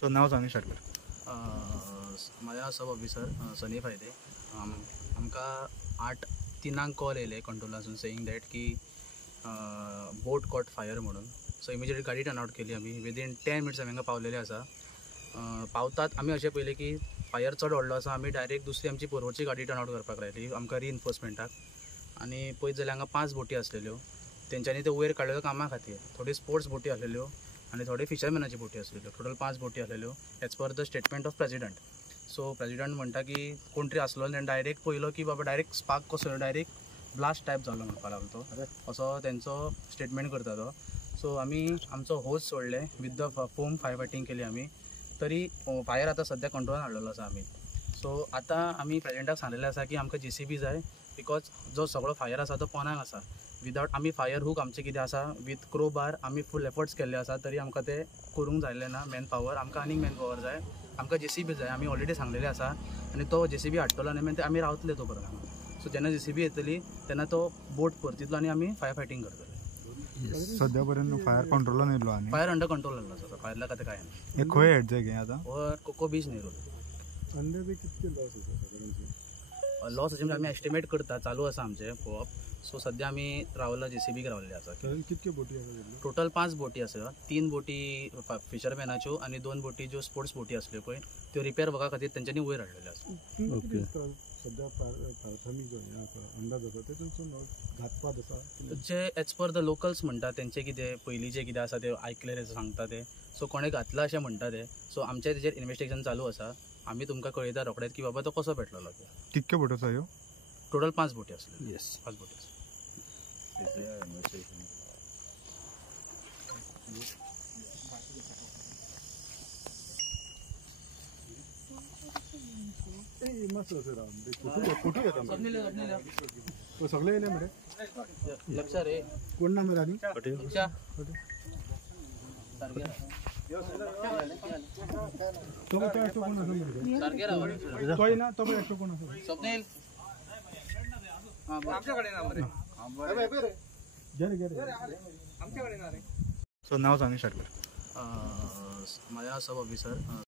So नाव सांग start कर. माझ्या सब ऑफिसर सनी फायदे. आमकां 8:03 कॉल येयले कंट्रोलासून सेईंग दॅट की बोट कॉट फायर म्हणून. सो इमिजिएटली गाडी टर्न आउट केली आमी. विदीन 10 मिनट्स आमी हांगा पावलेले आसा. पावतात आमी अशें पयलें की फायर चड व्हडलो आसा. आमी डायरेक्ट दुसरी आमची पोरवोची गाडी टर्न आउट करपाक लायली आमकां रिइन्फोर्समेंटाक. आनी पळयत जाल्यार हांगा 5 बोटी आसलेल्यो. तेंच्यांनी त्यो वयर काडलेल्यो कामा खातीर. थोडी स्पोर्ट्स बोटी आसलेल्यो आनी थोडे फिशरमॅनाची बोटी आसलेल्यो. टोटल 5 बोटी आसलेल्यो as per the statement of president. So president म्हणटा की कोण तरी आसलो तेणें डायरेक्ट पयलो की बाबा डायरेक्ट स्पार्क कसो डायरेक्ट ब्लास्ट टायप जालो म्हणपाक लागलो तो. असो तेंचो स्टेटमेंट करता तो. सो आमी आमचो होस्ट सोडले with the foam fire fighting केली आमी. तरी फायर आतां सद्या कंट्रोलान हाडलेलो आसा आमी. सो आतां आमी प्रेसिडेंटाक सांगलेलें आसा की आमकां JCB जाय बिकॉज जो सगळो फायर आसा तो पोंदाक आसा. विदावट आमी फायर हूक आमचें कितें आसा विथ क्रो बार आमी फूल एफर्ट्स केल्ले आसा तरी आमकां तें करूंक जायलें ना. मॅन पावर आमकां आनीक मॅन पावर जाय. आमकां JCB जाय. आमी ऑलरेडी सांगलेलें आसा आनी तो JCB हाडटलो आनी मागीर आमी रावतले तो पर्यंत. सो जेन्ना JCB येतली तेन्ना तो बोट परतितलो आनी आमी फायर फायटींग करतले. सद्या पर्यंत फायर कंट्रोलान येयलो आनी फायर अंडर कंट्रोल आसलो सर. फायरला काय काय ना. हे खंय हेड जाय आतां और कोको बीच नेरूल लॉस म्हणजे आमी एस्टिमेट करता चालू आसा आमचें पळोवप. सो सद्या आमी रावला JCBक रावल्ले आसा. कितके बोटी आसा टोटल 5 बोटी आसा. 3 बोटी फिशरमॅनाच्यो आनी 2 बोटी ज्यो स्पोर्ट्स बोटी आसल्यो पळय त्यो रिपेअर वर्का खातीर तेंच्यांनी वयर हाडलेल्यो आसा. ओके. सद्या प्राथमीक जो अंदाज आसा ते तुमचो घातपात आसा जे एज पर द लोकल्स म्हणटा तेंचे कितें पयलीं जें कितें आसा तें आयकलें सांगता ते. सो कोणें घातला अशें म्हणटा ते. सो आमचें तेजेर इन्वेस्टिगेशन चालू आसा. आमी तुमकां कळयता रोखडेच की बाबा तो कसो पेटलेलो ते. कितके बोटी आसा ह्यो टोटल 5 बोटी आसल्यो. येस 5 बोटी आसा. सगळे येयले मरे लक्ष रे कोण ना मरे आनी तो एकटो कोण आसा मरे तोय ना तो एकटो कोण आसा स्वप्नील आमच्याकडे ना मरे सो नाव सांग स्टार्ट कर. माझ्या सब ऑफिसर